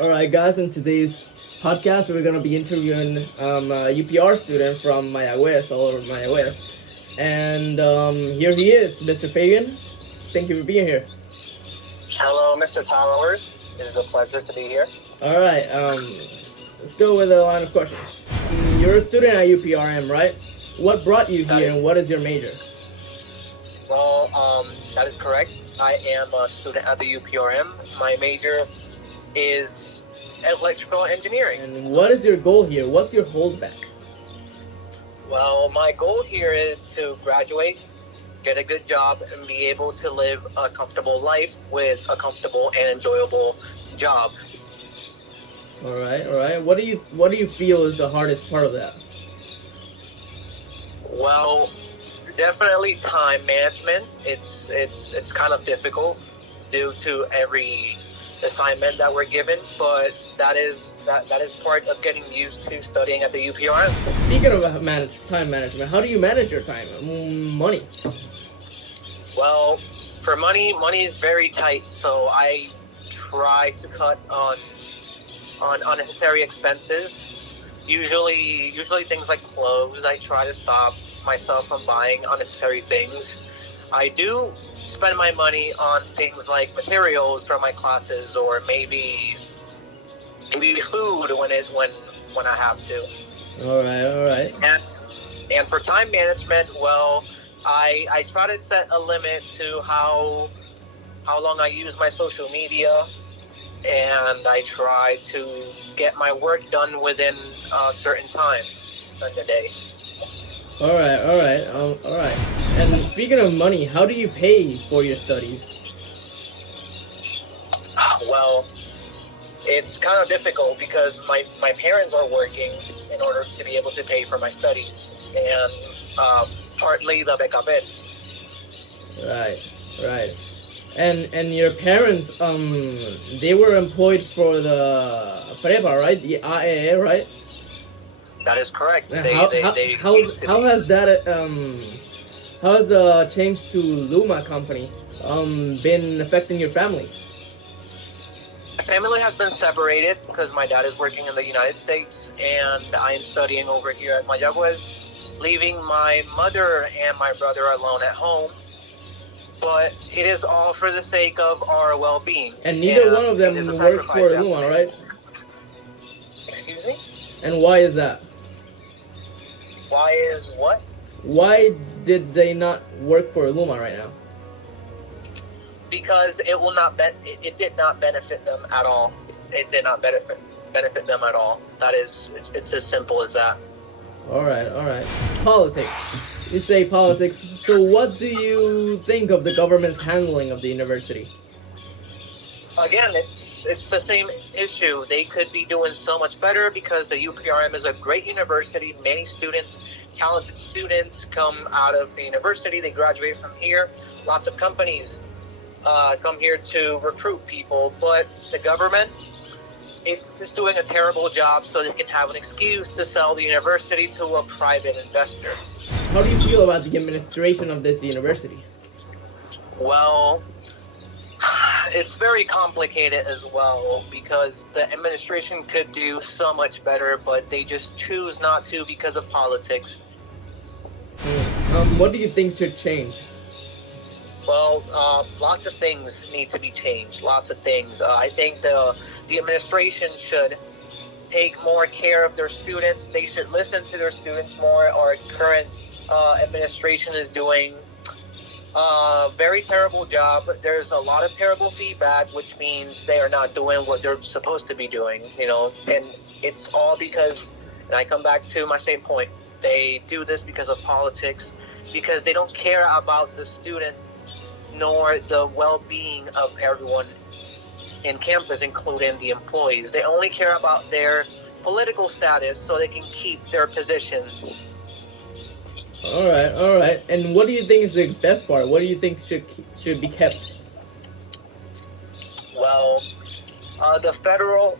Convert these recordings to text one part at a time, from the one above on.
All right, guys. In today's podcast, we're gonna be interviewing a UPR student from Mayagüez, all over Mayagüez, and here he is, Mr. Fabian. Thank you for being here. Hello, Mr. Towers. It is a pleasure to be here. All right, let's go with a line of questions. You're a student at UPRM, right? What brought you here, and what is your major? Well, that is correct. I am a student at the UPRM. My major is electrical engineering. And what is your goal here? What's your holdback? Well, my goal here is to graduate, get a good job, and be able to live a comfortable life with a comfortable and enjoyable job. All right, all right. What do you feel is the hardest part of that? Well, definitely time management. It's kind of difficult due to every assignment that we're given, but that is part of getting used to studying at the UPRM. Speaking of time management, how do you manage your time? Money. Well, for money is very tight, so I try to cut on unnecessary expenses. Usually things like clothes. I try to stop myself from buying unnecessary things. I do spend my money on things like materials for my classes, or maybe food when I have to. All right. And for time management, well, I try to set a limit to how long I use my social media, and I try to get my work done within a certain time in the day. All right. And speaking of money, how do you pay for your studies? Well, it's kind of difficult because my parents are working in order to be able to pay for my studies, and partly the becapel. Right. And your parents, they were employed for the prepa, right? The AEE, right? That is correct. How has that how has the change to Luma company been affecting your family? My family has been separated because my dad is working in the United States and I am studying over here at Mayagüez, leaving my mother and my brother alone at home. But it is all for the sake of our well-being. And neither one of them works for Luma, right? Excuse me? And why is that? Why is what? Why did they not work for Luma right now? Because it did not benefit them at all. It did not benefit them at all. It's as simple as that. All right. Politics. You say politics. So what do you think of the government's handling of the university? Again, it's the same issue. They could be doing so much better because the UPRM is a great university. Many students, talented students, come out of the university. They graduate from here. Lots of companies come here to recruit people. But the government, it's just doing a terrible job so they can have an excuse to sell the university to a private investor. How do you feel about the administration of this university? Well, it's very complicated as well because the administration could do so much better, but they just choose not to because of politics. What do you think should change? Well, lots of things need to be changed. Lots of things. I think the administration should take more care of their students. They should listen to their students more. Our current administration is doing a very terrible job. There's a lot of terrible feedback, which means they are not doing what they're supposed to be doing, and it's all because, and I come back to my same point, they do this because of politics, because they don't care about the student nor the well-being of everyone in campus, including the employees. They only care about their political status so they can keep their position. All right. And what do you think is the best part? What do you think should be kept? Well, the federal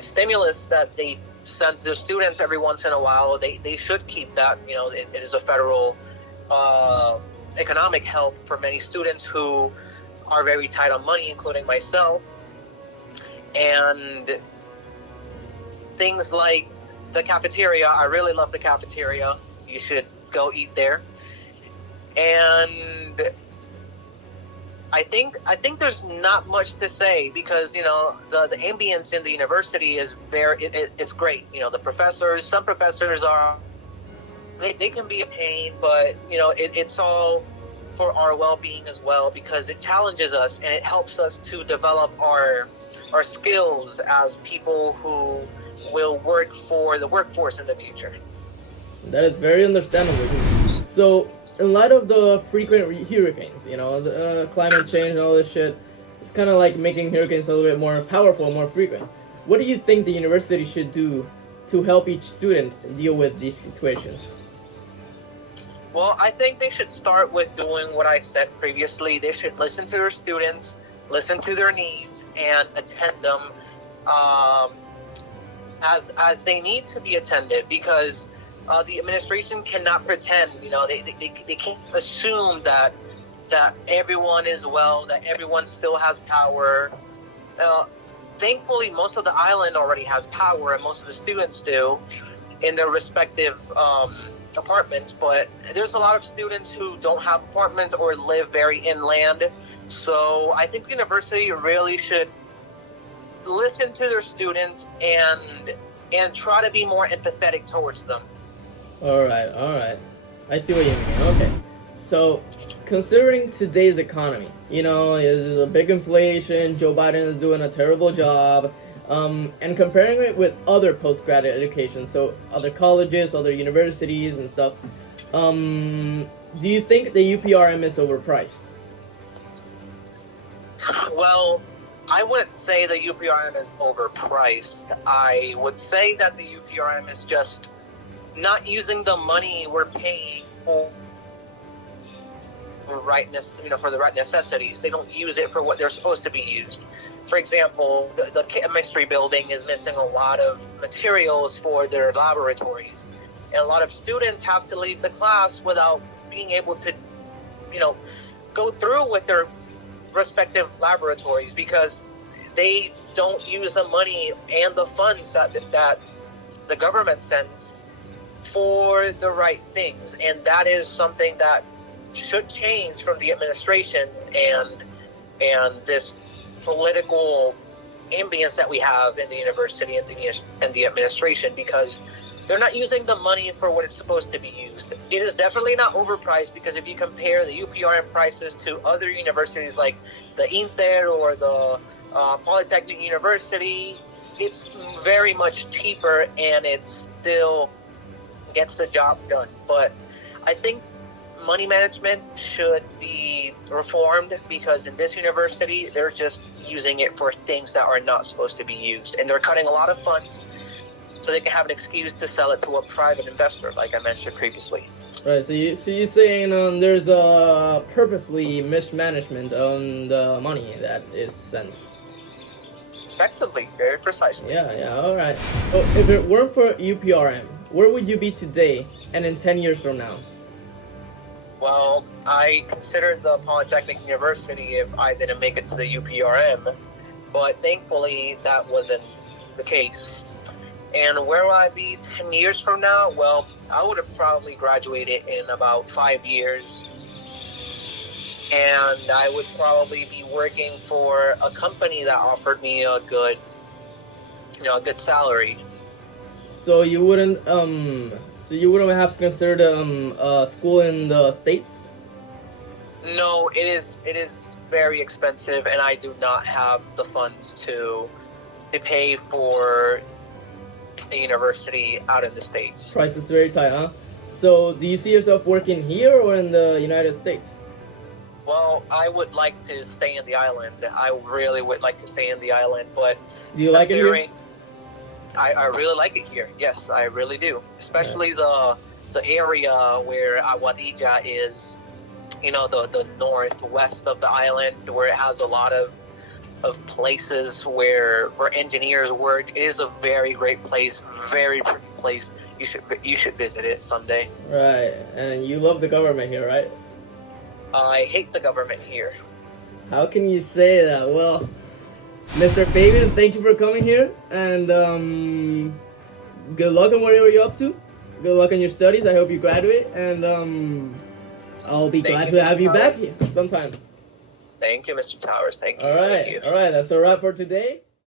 stimulus that they send to students every once in a while, they should keep that. It is a federal economic help for many students who are very tight on money, including myself. And things like the cafeteria, I really love the cafeteria. You should go eat there. And I think there's not much to say because the ambience in the university is it's great. The professors, some professors are they can be a pain, but it's all for our well-being as well because it challenges us and it helps us to develop our skills as people who will work for the workforce in the future. That is very understandable. So, in light of the frequent hurricanes, the climate change and all this shit, it's kind of like making hurricanes a little bit more powerful, more frequent. What do you think the university should do to help each student deal with these situations? Well, I think they should start with doing what I said previously. They should listen to their students, listen to their needs, and attend them as they need to be attended because the administration cannot pretend, they can't assume that everyone is well, that everyone still has power. Thankfully, most of the island already has power, and most of the students do in their respective apartments, but there's a lot of students who don't have apartments or live very inland. So I think the university really should listen to their students and try to be more empathetic towards them. All right. I see what you mean. Okay. So, considering today's economy, there's a big inflation, Joe Biden is doing a terrible job, and comparing it with other postgraduate education, so other colleges, other universities and stuff, do you think the UPRM is overpriced? Well, I wouldn't say the UPRM is overpriced. I would say that the UPRM is just not using the money we're paying for the right necessities. They don't use it for what they're supposed to be used. For example, the chemistry building is missing a lot of materials for their laboratories, and a lot of students have to leave the class without being able to, go through with their respective laboratories because they don't use the money and the funds that the government sends for the right things. And that is something that should change from the administration and this political ambience that we have in the university and the administration, because they're not using the money for what it's supposed to be used. It is definitely not overpriced because if you compare the UPRM prices to other universities like the Inter or the Polytechnic University, it's very much cheaper and it still gets the job done. But I think money management should be reformed because in this university, they're just using it for things that are not supposed to be used. And they're cutting a lot of funds so they can have an excuse to sell it to a private investor, like I mentioned previously. Right, so you're saying there's a purposely mismanagement on the money that is sent. Effectively, very precisely. Yeah, alright. So if it weren't for UPRM, where would you be today and in 10 years from now? Well, I considered the Polytechnic University if I didn't make it to the UPRM, but thankfully that wasn't the case. And where will I be 10 years from now? Well, I would have probably graduated in about 5 years. And I would probably be working for a company that offered me a good salary. So you wouldn't have considered a school in the States? No, it is very expensive, and I do not have the funds to pay for a university out in the States. Price is very tight, huh? So do you see yourself working here or in the United States? Well, I would like to stay in the island. I really would like to stay in the island, but do you like it here? I really like it here. Yes, I really do. Especially the area where Aguadilla is, the northwest of the island, where it has a lot of places where engineers work. It is a very great place, very pretty place. You should visit it someday. Right, and you love the government here, right? I hate the government here. How can you say that? Well, Mr. Fabian, thank you for coming here, and good luck on whatever you're up to. Good luck on your studies. I hope you graduate, and I'll be glad to have you back here sometime. Thank you, Mr. Towers. Thank you. All right, Thank you. all right. That's a wrap for today.